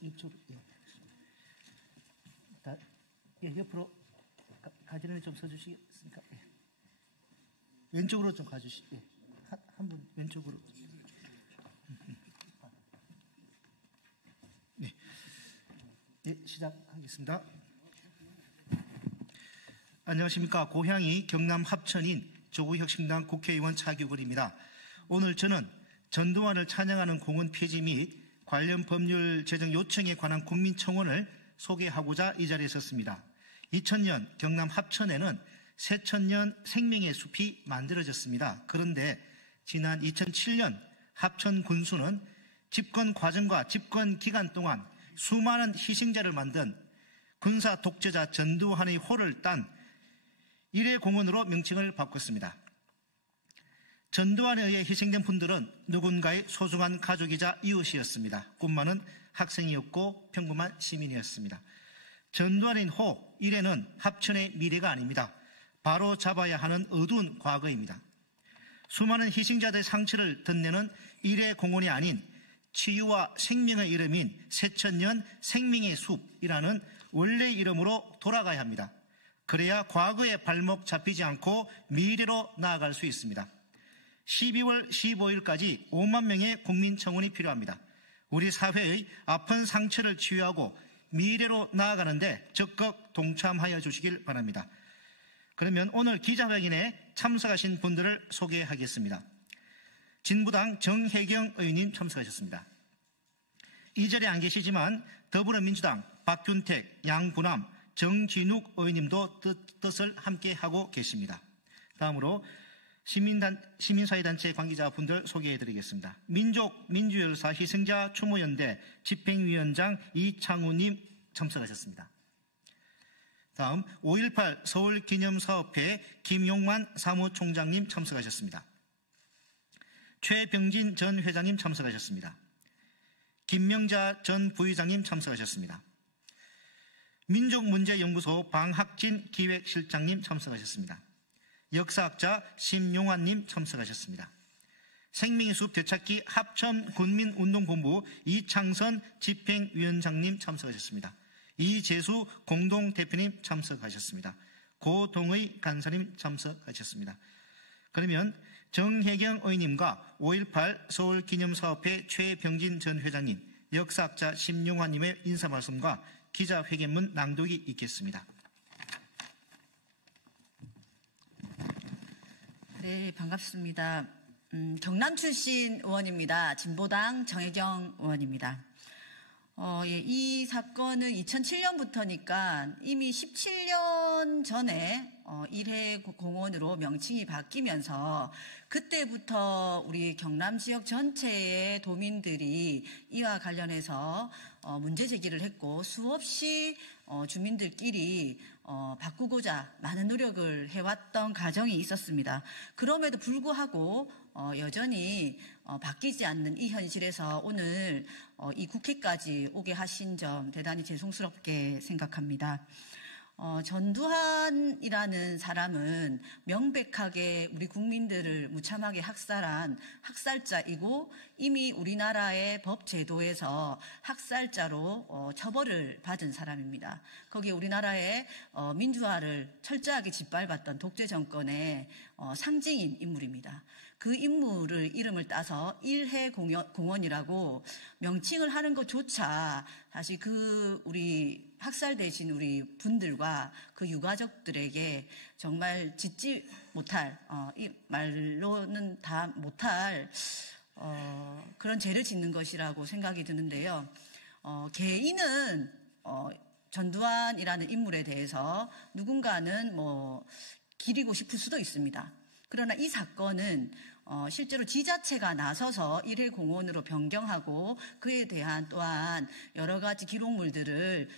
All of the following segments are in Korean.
이쪽, 예. 예, 옆으로 가지런히 좀 서주시겠습니까? 예. 왼쪽으로 좀 예. 한 분 왼쪽으로. 네. 네, 시작하겠습니다. 안녕하십니까. 고향이 경남 합천인 조국혁신당 국회의원 차규근입니다. 오늘 저는 전두환을 찬양하는 공원 폐지 및 관련 법률 제정 요청에 관한 국민청원을 소개하고자 이 자리에 섰습니다. 2000년 경남 합천에는 새천년 생명의 숲이 만들어졌습니다. 그런데 지난 2007년 합천 군수는 집권 과정과 집권 기간 동안 수많은 희생자를 만든 군사 독재자 전두환의 호를 딴 일회공원으로 명칭을 바꿨습니다. 전두환에 의해 희생된 분들은 누군가의 소중한 가족이자 이웃이었습니다. 꿈 많은 학생이었고 평범한 시민이었습니다. 전두환의 호 일회는 합천의 미래가 아닙니다. 바로 잡아야 하는 어두운 과거입니다. 수많은 희생자들의 상처를 덧내는 일회공원이 아닌 치유와 생명의 이름인 새천년 생명의 숲이라는 원래의 이름으로 돌아가야 합니다. 그래야 과거의 발목 잡히지 않고 미래로 나아갈 수 있습니다. 12월 15일까지 5만 명의 국민청원이 필요합니다. 우리 사회의 아픈 상처를 치유하고 미래로 나아가는데 적극 동참하여 주시길 바랍니다. 그러면 오늘 기자회견에 참석하신 분들을 소개하겠습니다. 진보당 정혜경 의원님 참석하셨습니다. 이 자리에 안 계시지만 더불어민주당 박균택, 양부남, 정진욱 의원님도 뜻을 함께하고 계십니다. 다음으로 시민사회단체 관계자분들 소개해드리겠습니다. 민족민주열사 희생자 추모연대 집행위원장 이창우님 참석하셨습니다. 다음 5.18 서울기념사업회 김용만 사무총장님 참석하셨습니다. 최병진 전 회장님 참석하셨습니다. 김명자 전 부의장님 참석하셨습니다. 민족문제연구소 방학진 기획실장님 참석하셨습니다. 역사학자 심용환님 참석하셨습니다. 생명의 숲 되찾기 합천군민운동본부 이창선 집행위원장님 참석하셨습니다. 이재수 공동대표님 참석하셨습니다. 고동의 간사님 참석하셨습니다. 그러면 정혜경 의원님과 5.18 서울기념사업회 최병진 전 회장님, 역사학자 심용환님의 인사말씀과 기자회견문 낭독이 있겠습니다. 네, 반갑습니다. 경남 출신 의원입니다. 진보당 정혜경 의원입니다. 이 사건은 2007년부터니까 이미 17년 전에 일회공원으로 명칭이 바뀌면서 그때부터 우리 경남 지역 전체의 도민들이 이와 관련해서 문제 제기를 했고 수없이 주민들끼리 바꾸고자 많은 노력을 해왔던 과정이 있었습니다. 그럼에도 불구하고 여전히 바뀌지 않는 이 현실에서 오늘 이 국회까지 오게 하신 점 대단히 죄송스럽게 생각합니다. 전두환이라는 사람은 명백하게 우리 국민들을 무참하게 학살한 학살자이고 이미 우리나라의 법 제도에서 학살자로 처벌을 받은 사람입니다. 거기에 우리나라의 민주화를 철저하게 짓밟았던 독재 정권의 상징인 인물입니다. 그 인물을 이름을 따서 일회공원이라고 명칭을 하는 것조차 사실 우리 학살되신 우리 분들과 그 유가족들에게 정말 짓지 못할, 이 말로는 다 못할, 그런 죄를 짓는 것이라고 생각이 드는데요. 개인은, 전두환이라는 인물에 대해서 누군가는 기리고 싶을 수도 있습니다. 그러나 이 사건은 실제로 지자체가 나서서 일회공원으로 변경하고 그에 대한 또한 여러 가지 기록물들을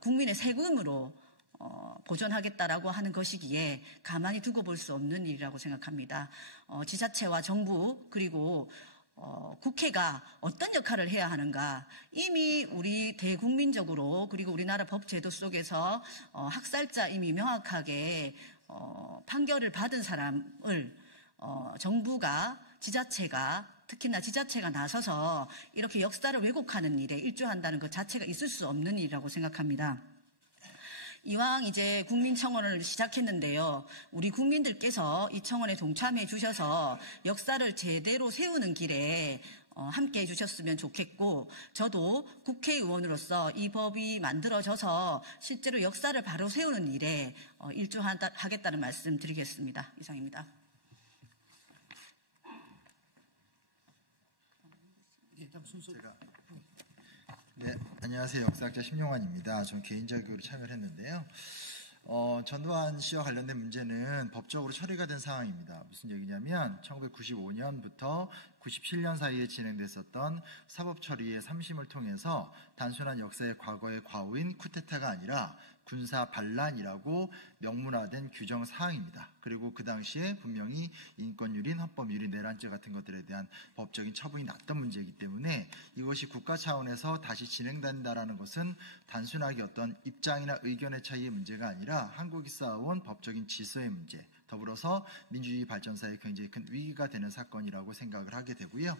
국민의 세금으로 보존하겠다라고 하는 것이기에 가만히 두고 볼 수 없는 일이라고 생각합니다. 지자체와 정부 그리고 국회가 어떤 역할을 해야 하는가. 이미 우리 대국민적으로 그리고 우리나라 법제도 속에서 학살자 이미 명확하게 판결을 받은 사람을 정부가 지자체가 특히나 지자체가 나서서 이렇게 역사를 왜곡하는 일에 일조한다는 것 자체가 있을 수 없는 일이라고 생각합니다. 이왕 이제 국민청원을 시작했는데요. 우리 국민들께서 이 청원에 동참해 주셔서 역사를 제대로 세우는 길에 함께 해주셨으면 좋겠고, 저도 국회의원으로서 이 법이 만들어져서 실제로 역사를 바로 세우는 일에 일조하겠다는 말씀 드리겠습니다. 이상입니다. 네, 안녕하세요. 역사학자 심용환입니다. 저는 개인적으로 참여를 했는데요. 전두환 씨와 관련된 문제는 법적으로 처리가 된 상황입니다. 무슨 얘기냐면 1995년부터 97년 사이에 진행됐었던 사법처리의 3심을 통해서 단순한 역사의 과거의 과오인 쿠데타가 아니라 군사 반란이라고 명문화된 규정 사항입니다. 그리고 그 당시에 분명히 인권유린, 헌법유린, 내란죄 같은 것들에 대한 법적인 처분이 났던 문제이기 때문에 이것이 국가 차원에서 다시 진행된다라는 것은 단순하게 어떤 입장이나 의견의 차이의 문제가 아니라 한국이 쌓아온 법적인 질서의 문제, 더불어서 민주주의 발전사에 굉장히 큰 위기가 되는 사건이라고 생각을 하게 되고요.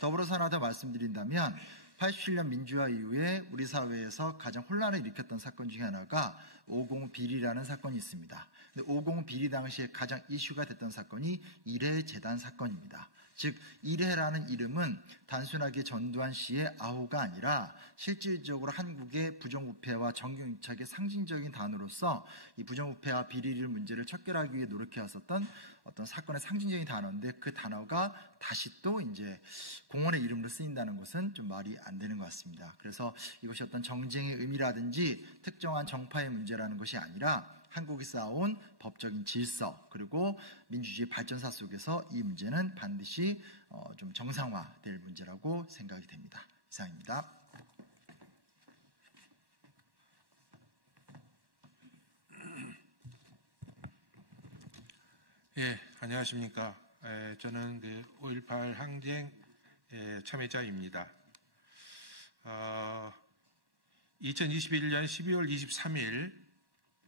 더불어서 하나 더 말씀드린다면 87년 민주화 이후에 우리 사회에서 가장 혼란을 일으켰던 사건 중에 하나가 50 비리라는 사건이 있습니다. 근데 50 비리 당시에 가장 이슈가 됐던 사건이 이례재단 사건입니다. 즉 이례라는 이름은 단순하게 전두환 씨의 아호가 아니라 실질적으로 한국의 부정부패와 정경유착의 상징적인 단어로서 이 부정부패와 비리를 문제를 척결하기 위해 노력해왔었던 어떤 사건의 상징적인 단어인데, 그 단어가 다시 또 이제 공원의 이름으로 쓰인다는 것은 좀 말이 안 되는 것 같습니다. 그래서 이것이 어떤 정쟁의 의미라든지 특정한 정파의 문제라는 것이 아니라 한국이 쌓아온 법적인 질서, 그리고 민주주의 발전사 속에서 이 문제는 반드시 좀 정상화될 문제라고 생각이 됩니다. 이상입니다. 예, 안녕하십니까. 저는 5.18 항쟁 참여자입니다. 2021년 12월 23일,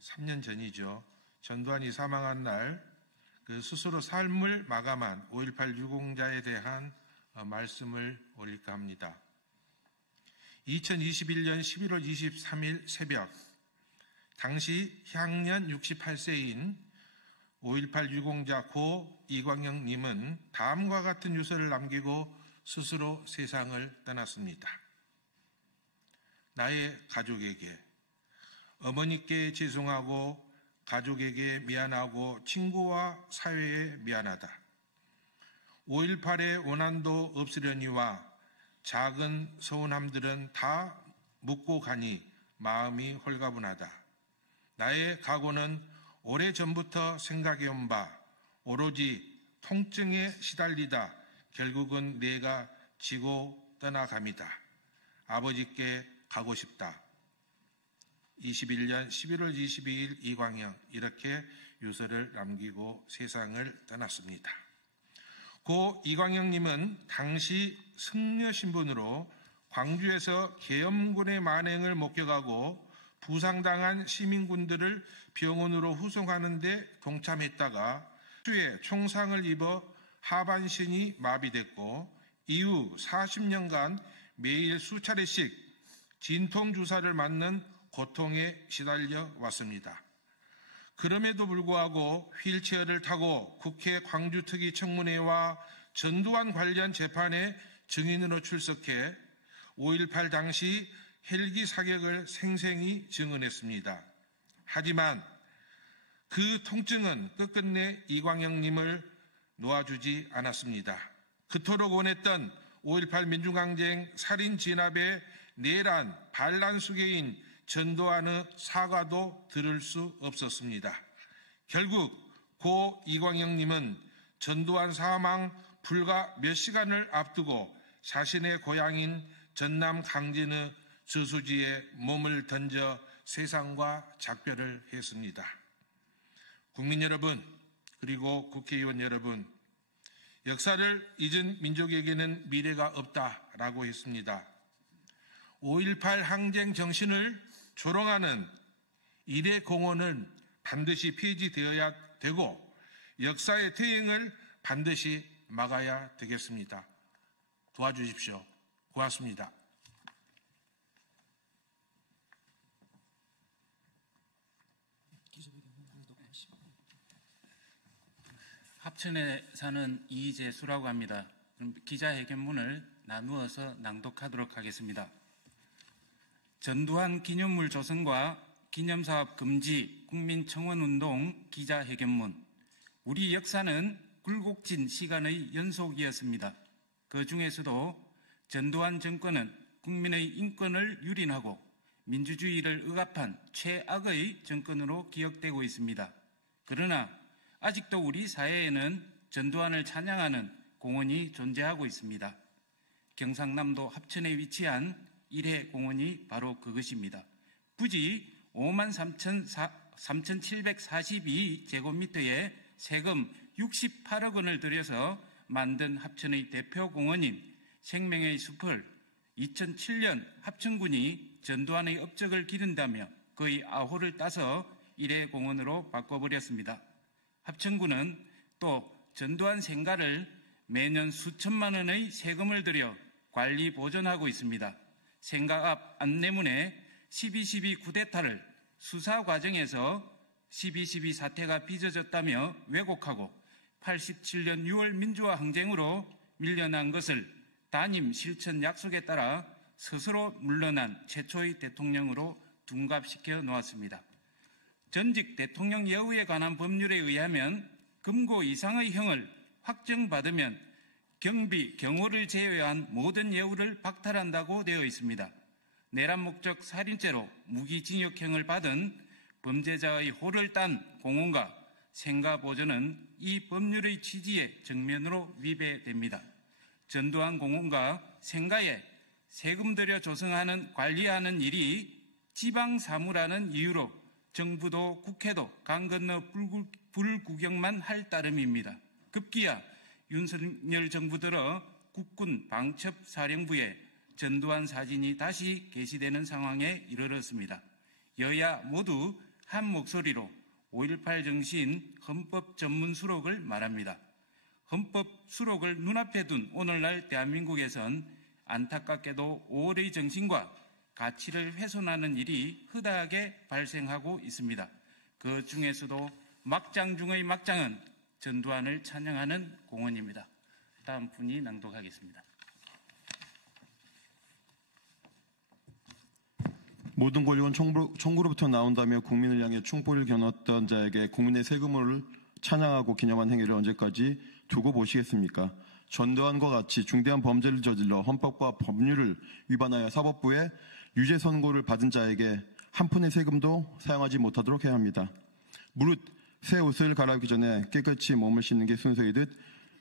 3년 전이죠. 전두환이 사망한 날 스스로 삶을 마감한 5.18 유공자에 대한 말씀을 올릴까 합니다. 2021년 11월 23일 새벽, 당시 향년 68세인 5.18 유공자 고 이광영님은 다음과 같은 유서를 남기고 스스로 세상을 떠났습니다. 나의 가족에게, 어머니께 죄송하고 가족에게 미안하고 친구와 사회에 미안하다. 5.18의 원한도 없으려니와 작은 서운함들은 다 묻고 가니 마음이 홀가분하다. 나의 각오는 오래전부터 생각해온 바 오로지 통증에 시달리다 결국은 내가 지고 떠나갑니다. 아버지께 가고 싶다. 21년 11월 22일 이광영, 이렇게 유서를 남기고 세상을 떠났습니다. 고 이광영님은 당시 승려 신분으로 광주에서 계엄군의 만행을 목격하고 부상당한 시민군들을 병원으로 후송하는 데 동참했다가 수에 총상을 입어 하반신이 마비됐고 이후 40년간 매일 수차례씩 진통주사를 맞는 고통에 시달려 왔습니다. 그럼에도 불구하고 휠체어를 타고 국회 광주특위청문회와 전두환 관련 재판에 증인으로 출석해 5.18 당시 헬기 사격을 생생히 증언했습니다. 하지만 그 통증은 끝끝내 이광영님을 놓아주지 않았습니다. 그토록 원했던 5.18 민중항쟁 살인 진압의 내란, 반란 수괴인 전두환의 사과도 들을 수 없었습니다. 결국 고 이광영님은 전두환 사망 불과 몇 시간을 앞두고 자신의 고향인 전남 강진의 저수지에 몸을 던져 세상과 작별을 했습니다. 국민 여러분, 그리고 국회의원 여러분, 역사를 잊은 민족에게는 미래가 없다라고 했습니다. 5.18 항쟁 정신을 조롱하는 이래 공언은 반드시 폐지되어야 되고 역사의 퇴행을 반드시 막아야 되겠습니다. 도와주십시오. 고맙습니다. 합천에 사는 이재수라고 합니다. 그럼 기자회견문을 나누어서 낭독하도록 하겠습니다. 전두환 기념물 조성과 기념사업 금지 국민청원운동 기자회견문. 우리 역사는 굴곡진 시간의 연속이었습니다. 그 중에서도 전두환 정권은 국민의 인권을 유린하고 민주주의를 억압한 최악의 정권으로 기억되고 있습니다. 그러나 아직도 우리 사회에는 전두환을 찬양하는 공원이 존재하고 있습니다. 경상남도 합천에 위치한 일회 공원이 바로 그것입니다. 부지 53,742제곱미터에 세금 68억 원을 들여서 만든 합천의 대표 공원인 생명의 숲을 2007년 합천군이 전두환의 업적을 기른다며 거의 아호를 따서 일회 공원으로 바꿔버렸습니다. 합천군은 또 전두환 생가를 매년 수천만 원의 세금을 들여 관리 보존하고 있습니다. 생가 앞 안내문에 12.12 쿠데타를 수사 과정에서 12.12 사태가 빚어졌다며 왜곡하고 87년 6월 민주화 항쟁으로 밀려난 것을 단임 실천 약속에 따라 스스로 물러난 최초의 대통령으로 둔갑시켜 놓았습니다. 전직 대통령 예우에 관한 법률에 의하면 금고 이상의 형을 확정받으면 경비, 경호를 제외한 모든 예우를 박탈한다고 되어 있습니다. 내란 목적 살인죄로 무기징역형을 받은 범죄자의 호를 딴 공원과 생가 보존은 이 법률의 취지에 정면으로 위배됩니다. 전두환 공원과 생가에 세금 들여 조성하는 관리하는 일이 지방사무라는 이유로 정부도 국회도 강 건너 불구경만 할 따름입니다. 급기야 윤석열 정부 들어 국군 방첩사령부에 전두환 사진이 다시 게시되는 상황에 이르렀습니다. 여야 모두 한 목소리로 5.18 정신 헌법 전문 수록을 말합니다. 헌법 수록을 눈앞에 둔 오늘날 대한민국에선 안타깝게도 5월의 정신과 가치를 훼손하는 일이 허다하게 발생하고 있습니다. 그 중에서도 막장 중의 막장은 전두환을 찬양하는 공원입니다. 다음 분이 낭독하겠습니다. 모든 권력은 총구로부터 나온다며 국민을 향해 충보를 겨눴던 자에게 국민의 세금을 찬양하고 기념한 행위를 언제까지 두고 보시겠습니까? 전두환과 같이 중대한 범죄를 저질러 헌법과 법률을 위반하여 사법부에 유죄 선고를 받은 자에게 한 푼의 세금도 사용하지 못하도록 해야 합니다. 무릇 새 옷을 갈아입기 전에 깨끗이 몸을 씻는 게 순서이듯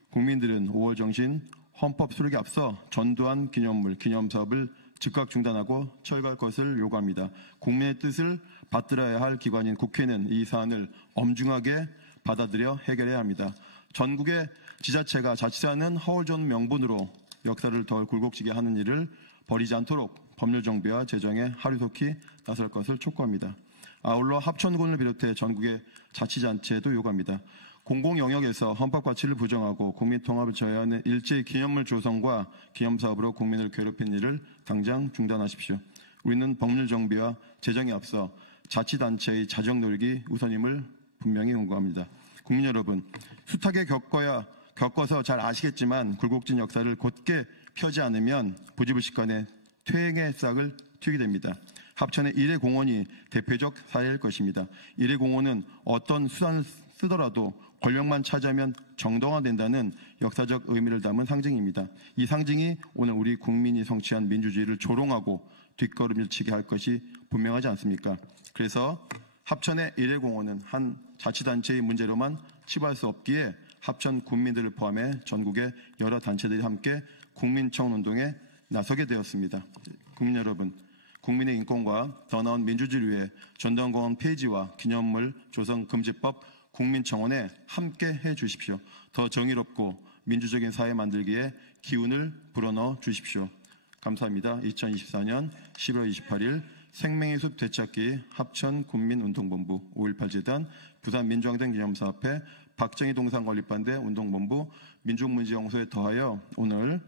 국민들은 5월 정신 헌법 수록에 앞서 전두환 기념물 기념사업을 즉각 중단하고 철거할 것을 요구합니다. 국민의 뜻을 받들어야 할 기관인 국회는 이 사안을 엄중하게 받아들여 해결해야 합니다. 전국의 지자체가 자치사는 허울전 명분으로 역사를 덜 굴곡지게 하는 일을 벌이지 않도록 법률 정비와 제정에 하루속히 나설 것을 촉구합니다. 아울러 합천군을 비롯해 전국의 자치단체도 요구합니다. 공공영역에서 헌법 가치를 부정하고 국민 통합을 저해하는 일제의 기념물 조성과 기념사업으로 국민을 괴롭힌 일을 당장 중단하십시오. 우리는 법률 정비와 제정에 앞서 자치단체의 자정 노력이 우선임을 분명히 권고합니다. 국민 여러분, 숱하게 겪어서 잘 아시겠지만 굴곡진 역사를 곧게 펴지 않으면 부지불식간에 퇴행의 싹을 틔게 됩니다. 합천의 일회 공원이 대표적 사례일 것입니다. 일회 공원은 어떤 수단을 쓰더라도 권력만 차지하면 정당화된다는 역사적 의미를 담은 상징입니다. 이 상징이 오늘 우리 국민이 성취한 민주주의를 조롱하고 뒷걸음질치게 할 것이 분명하지 않습니까? 그래서 합천의 일회 공원은 한 자치단체의 문제로만 치부할 수 없기에 합천 군민들을 포함해 전국의 여러 단체들이 함께 국민청운동에 나서게 되었습니다. 국민 여러분, 국민의 인권과 더 나은 민주주의를 위해 전두환공원 폐지와 기념물 조성 금지법 국민청원에 함께 해주십시오. 더 정의롭고 민주적인 사회 만들기에 기운을 불어넣어 주십시오. 감사합니다. 2024년 11월 28일 생명의 숲 되찾기 합천군민운동본부 5.18 재단 부산민주항쟁 기념사업회 박정희 동상건립반대 운동본부 민족문제연구소에 더하여 오늘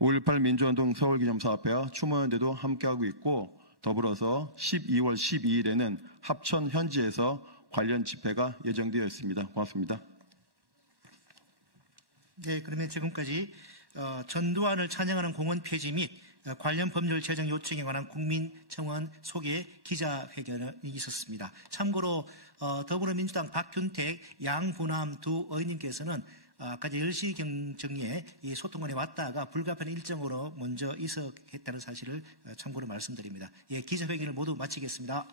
5.18 민주운동 서울기념사 앞에 추모연대도 함께하고 있고 더불어서 12월 12일에는 합천 현지에서 관련 집회가 예정되어 있습니다. 고맙습니다. 네, 그러면 지금까지 전두환을 찬양하는 공원 폐지 및 관련 법률 제정 요청에 관한 국민청원 소개 기자회견이 있었습니다. 참고로 더불어민주당 박균택, 양부남 두 의원님께서는 아까 10시 정리에 이 소통관에 왔다가 불가피한 일정으로 먼저 이석했다는 사실을 참고로 말씀드립니다. 예, 기자회견을 모두 마치겠습니다.